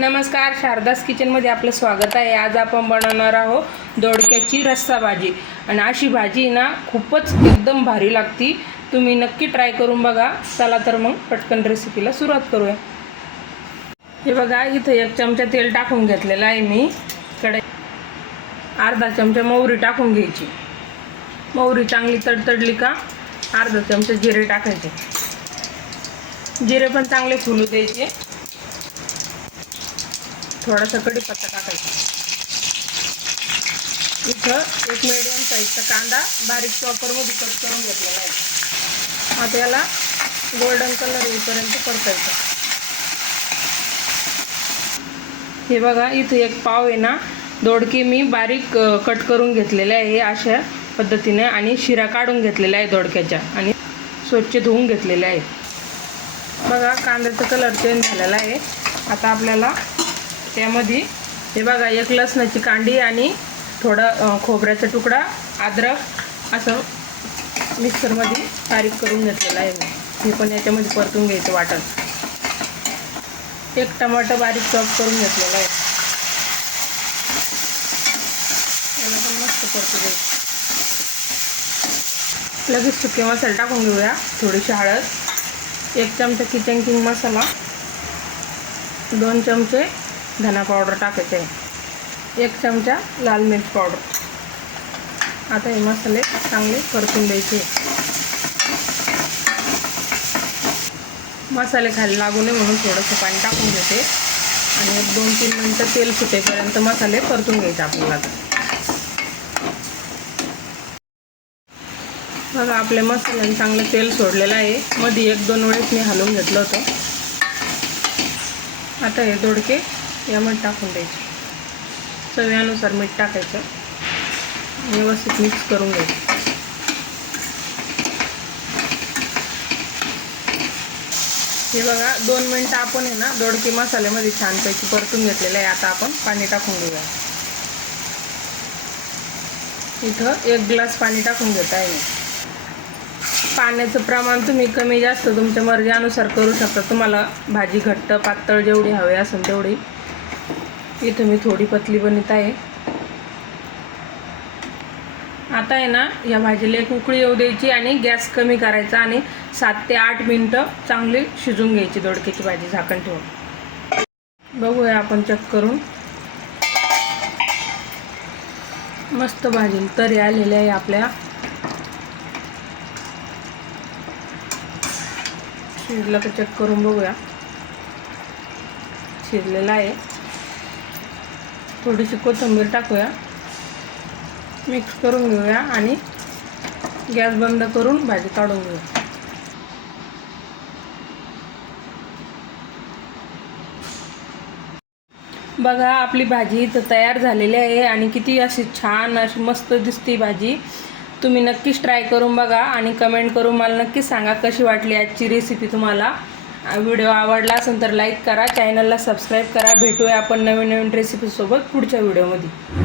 नमस्कार शारदास किचनमध्ये आपलं स्वागत आहे. आज आपण बनवणार आहोत दोडक्याची रस्सा भाजी. आणि अशी भाजी ना खूपच एकदम भारी लागती. तुम्ही नक्की ट्राय करून बघा. चला तर मग पटकन रेसिपीला सुरुवात करूया. हे बघा इथं एक चमचा तेल टाकून घेतलेलं आहे मी. कडे अर्धा चमचा मोहरी टाकून घ्यायची. मोहरी चांगली तडतडली का अर्धा चमचा जिरे टाकायचे. जिरे पण चांगले फुलू द्यायचे. थोडासा कढीपत्ता टाकायचा. इथं एक मिडियम साईजचा कांदा बारीक चॉपरमध्ये कट करून घेतलेला आहे. आता याला गोल्डन कलर येईपर्यंत परतायचं. हे बघा इथे एक पाव आहे ना दोडके मी बारीक कट करून घेतलेले आहे अशा पद्धतीने आणि शिरा काढून घेतलेल्या आहे दोडक्याच्या आणि स्वच्छ धुवून घेतलेले आहे. बघा कांद्याचा कलर चेंज झालेला आहे. आता आपल्याला त्यामध्ये हे बघा एक लसणाची कांडी आणि थोडा खोबऱ्याचा तुकडा अद्रक असं मिक्सरमध्ये बारीक करून घेतलेलं आहे मी. हे पण याच्यामध्ये परतून घ्यायचं वाटण. एक टमाटर बारीक चॉप करून घेतलेला आहे. याला पण मस्त परतू घ्यायचं. लगेच सुके मसाला टाकून घेऊया थोडीशी हळद. एक चमचा किचन किंग मसाला. दोन चमचे धना पावडर टाकायचं. आहे एक चमचा लाल मिर्च पावडर. आता हे मसाले चांगले परतून द्यायचे. मसाले खाली लागू नये म्हणून थोडंसं पाणी टाकून घेते. आणि एक दोन तीन मिनटं तेल सुटेपर्यंत मसाले परतून घ्यायचे आपल्याला. बघा आपल्या मसाल्याने चांगलं तेल सोडलेलं आहे. मध्ये एक दोन वेळेस मी हलवून घेतलं होतं. आता हे दोडके यामध्ये टाकून द्यायची. चव्यानुसार मीठ टाकायचं. व्यवस्थित मिक्स करून घ्यायचं. हे बघा दोन मिनटं आपण आहे ना दोडके मसाल्यामध्ये छानपैकी परतून घेतलेलं आहे. आता आपण पाणी टाकून घेऊया. इथं एक ग्लास पाणी टाकून घेत आहे मी. पाण्याचं प्रमाण तुम्ही कमी जास्त तुमच्या मर्जीनुसार करू शकता. तुम्हाला भाजी घट्ट पातळ जेवढी हवी असेल तेवढी. इथं मी थोडी पतली बनत आहे. आता आहे ना या भाजीला एक उकळी येऊ द्यायची आणि गॅस कमी करायचा आणि सात ते आठ मिनटं चांगली शिजून घ्यायची दोडक्याची भाजी झाकण ठेवून. बघूया आपण चेक करून. मस्त भाजी तरी आलेल्या आहे आपल्या. शिजलं तर चेक करून बघूया. शिजलेला आहे. थोडीशी कोथिंबीर टाकूया. मिक्स करून घेऊया आणि गॅस बंद करून भाजी काढून घेऊया. बघा आपली भाजी इथं तयार झालेली आहे आणि किती अशी छान अशी मस्त दिसते भाजी. तुम्ही नक्कीच ट्राय करून बघा आणि कमेंट करून मला नक्कीच सांगा कशी वाटली आजची रेसिपी तुम्हाला. व्हिडिओ आवडला असेल तर लाईक करा चॅनलला सबस्क्राईब करा. भेटूया आपण नवीन नवीन रेसिपीसोबत पुढच्या व्हिडिओमध्ये.